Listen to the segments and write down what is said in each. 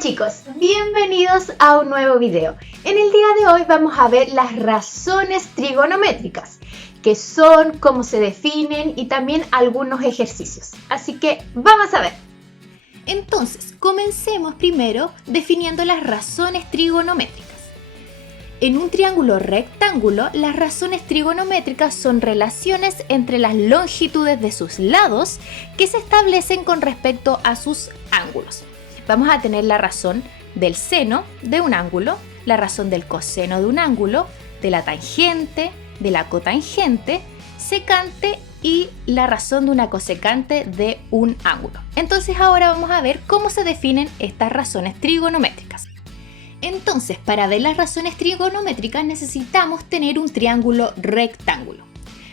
chicos, bienvenidos a un nuevo video. En el día de hoy vamos a ver las razones trigonométricas, qué son, cómo se definen y también algunos ejercicios. Así que vamos a ver. Entonces, comencemos primero definiendo las razones trigonométricas. En un triángulo rectángulo, las razones trigonométricas son relaciones entre las longitudes de sus lados que se establecen con respecto a sus ángulos. Vamos a tener la razón del seno de un ángulo, la razón del coseno de un ángulo, de la tangente, de la cotangente, secante y la razón de una cosecante de un ángulo. Entonces ahora vamos a ver cómo se definen estas razones trigonométricas. Entonces, para ver las razones trigonométricas necesitamos tener un triángulo rectángulo.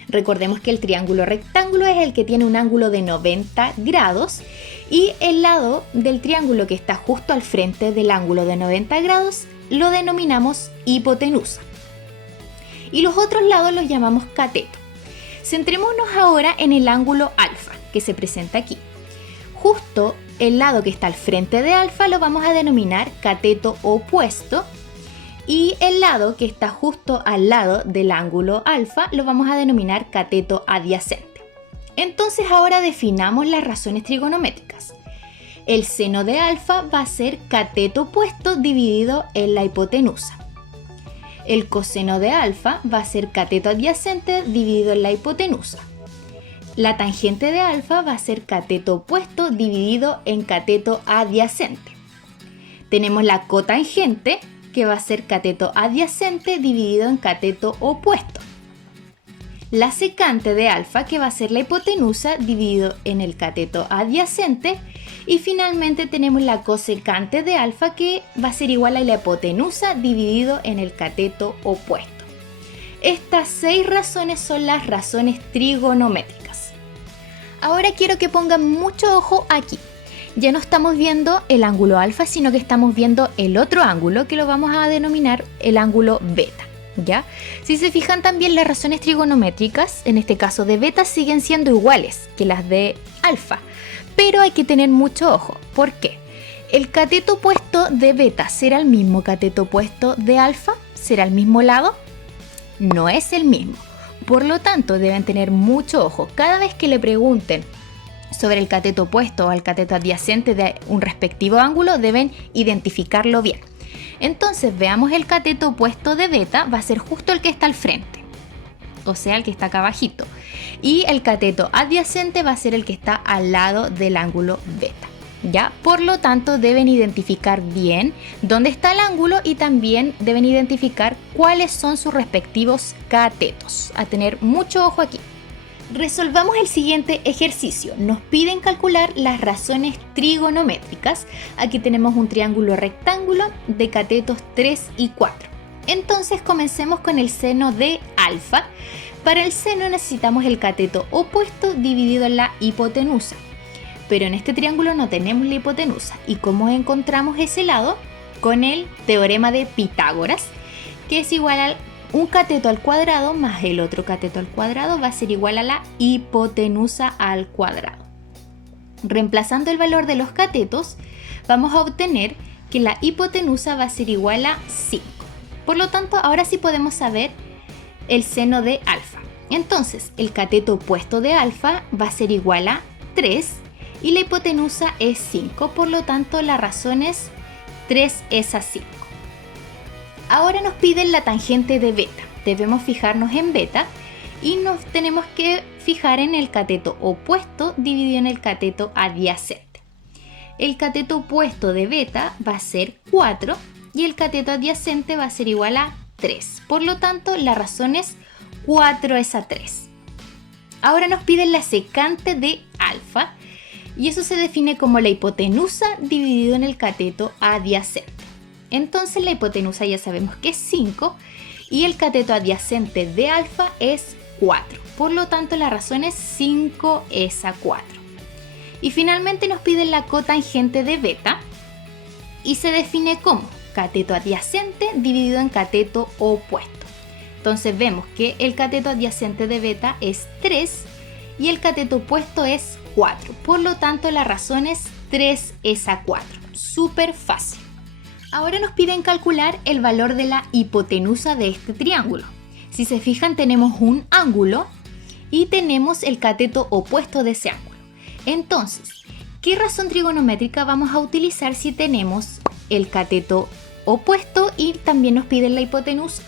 Recordemos que el triángulo rectángulo es el que tiene un ángulo de 90 grados y el lado del triángulo que está justo al frente del ángulo de 90 grados lo denominamos hipotenusa. Y los otros lados los llamamos cateto. Centrémonos ahora en el ángulo alfa que se presenta aquí. Justo el lado que está al frente de alfa lo vamos a denominar cateto opuesto y el lado que está justo al lado del ángulo alfa lo vamos a denominar cateto adyacente. Entonces ahora definamos las razones trigonométricas. El seno de alfa va a ser cateto opuesto dividido en la hipotenusa. El coseno de alfa va a ser cateto adyacente dividido en la hipotenusa. La tangente de alfa va a ser cateto opuesto dividido en cateto adyacente. Tenemos la cotangente, que va a ser cateto adyacente dividido en cateto opuesto. La secante de alfa, que va a ser la hipotenusa dividido en el cateto adyacente. Y finalmente tenemos la cosecante de alfa, que va a ser igual a la hipotenusa dividido en el cateto opuesto. Estas 6 razones son las razones trigonométricas. Ahora quiero que pongan mucho ojo aquí. Ya no estamos viendo el ángulo alfa, sino que estamos viendo el otro ángulo que lo vamos a denominar el ángulo beta, ¿ya? Si se fijan también las razones trigonométricas, en este caso de beta, siguen siendo iguales que las de alfa, pero hay que tener mucho ojo. ¿Por qué? ¿El cateto opuesto de beta será el mismo cateto opuesto de alfa? ¿Será el mismo lado? No es el mismo. Por lo tanto, deben tener mucho ojo. Cada vez que le pregunten sobre el cateto opuesto o el cateto adyacente de un respectivo ángulo, deben identificarlo bien. Entonces, veamos el cateto opuesto de beta, va a ser justo el que está al frente, o sea, el que está acá abajito. Y el cateto adyacente va a ser el que está al lado del ángulo beta. ¿Ya? Por lo tanto, deben identificar bien dónde está el ángulo y también deben identificar cuáles son sus respectivos catetos. A tener mucho ojo aquí. Resolvamos el siguiente ejercicio. Nos piden calcular las razones trigonométricas. Aquí tenemos un triángulo rectángulo de catetos 3 y 4. Entonces comencemos con el seno de alfa. Para el seno necesitamos el cateto opuesto dividido en la hipotenusa. Pero en este triángulo no tenemos la hipotenusa. ¿Y cómo encontramos ese lado? Con el teorema de Pitágoras, que es igual a un cateto al cuadrado más el otro cateto al cuadrado va a ser igual a la hipotenusa al cuadrado. Reemplazando el valor de los catetos, vamos a obtener que la hipotenusa va a ser igual a 5. Por lo tanto, ahora sí podemos saber el seno de alfa. Entonces, el cateto opuesto de alfa va a ser igual a 3 y la hipotenusa es 5, por lo tanto la razón es 3 es a 5. Ahora nos piden la tangente de beta. Debemos fijarnos en beta y nos tenemos que fijar en el cateto opuesto dividido en el cateto adyacente. El cateto opuesto de beta va a ser 4 y el cateto adyacente va a ser igual a 3. Por lo tanto, la razón es 4 es a 3. Ahora nos piden la secante de alfa. Y eso se define como la hipotenusa dividido en el cateto adyacente. Entonces la hipotenusa ya sabemos que es 5 y el cateto adyacente de alfa es 4. Por lo tanto la razón es 5 es a 4. Y finalmente nos piden la cotangente de beta y se define como cateto adyacente dividido en cateto opuesto. Entonces vemos que el cateto adyacente de beta es 3 y el cateto opuesto es 4. Por lo tanto, la razón es 3 es a 4. súper fácil. Ahora nos piden calcular el valor de la hipotenusa de este triángulo. Si se fijan, tenemos un ángulo y tenemos el cateto opuesto de ese ángulo. Entonces, ¿qué razón trigonométrica vamos a utilizar si tenemos el cateto opuesto y también nos piden la hipotenusa?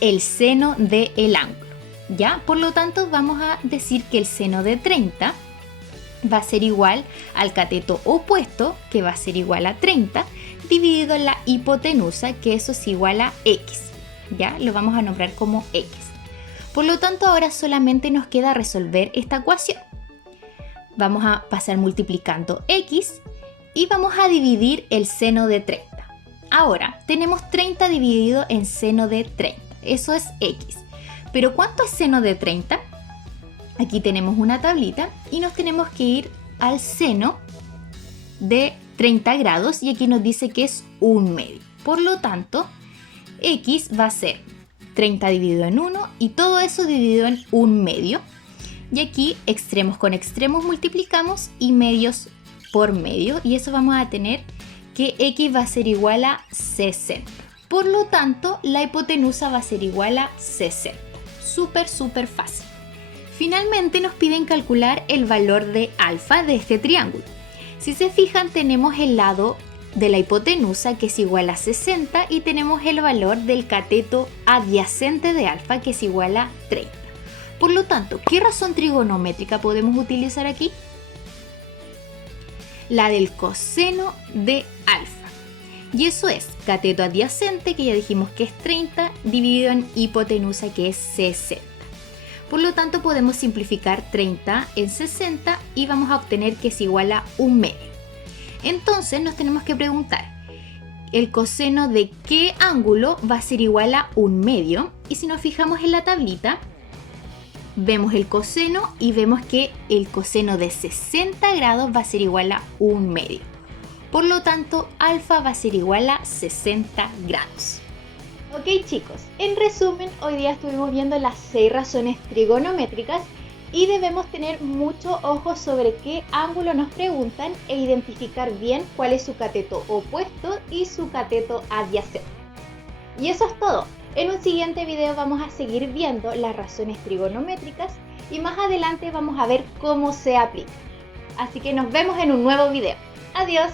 El seno del ángulo, ¿ya? Por lo tanto, vamos a decir que el seno de 30 va a ser igual al cateto opuesto, que va a ser igual a 30, dividido en la hipotenusa, que eso es igual a x, ¿ya? Lo vamos a nombrar como x. Por lo tanto, ahora solamente nos queda resolver esta ecuación. Vamos a pasar multiplicando x y vamos a dividir el seno de 30. Ahora, tenemos 30 dividido en seno de 30, eso es x. Pero ¿cuánto es seno de 30? Aquí tenemos una tablita y nos tenemos que ir al seno de 30 grados y aquí nos dice que es 1/2. Por lo tanto, x va a ser 30 dividido en 1 y todo eso dividido en 1/2. Y aquí extremos con extremos multiplicamos y medios por medio. Y eso vamos a tener que x va a ser igual a 60. Por lo tanto, la hipotenusa va a ser igual a 60. Súper fácil. Finalmente nos piden calcular el valor de alfa de este triángulo. Si se fijan, tenemos el lado de la hipotenusa que es igual a 60 y tenemos el valor del cateto adyacente de alfa que es igual a 30. Por lo tanto, ¿qué razón trigonométrica podemos utilizar aquí? La del coseno de alfa. Y eso es cateto adyacente, que ya dijimos que es 30, dividido en hipotenusa, que es 60. Por lo tanto, podemos simplificar 30 en 60 y vamos a obtener que es igual a 1/2. Entonces nos tenemos que preguntar, ¿el coseno de qué ángulo va a ser igual a 1/2? Y si nos fijamos en la tablita, vemos el coseno y vemos que el coseno de 60 grados va a ser igual a 1/2. Por lo tanto, alfa va a ser igual a 60 grados. Ok chicos, en resumen, hoy día estuvimos viendo las 6 razones trigonométricas y debemos tener mucho ojo sobre qué ángulo nos preguntan e identificar bien cuál es su cateto opuesto y su cateto adyacente. Y eso es todo. En un siguiente video vamos a seguir viendo las razones trigonométricas y más adelante vamos a ver cómo se aplican. Así que nos vemos en un nuevo video. Adiós.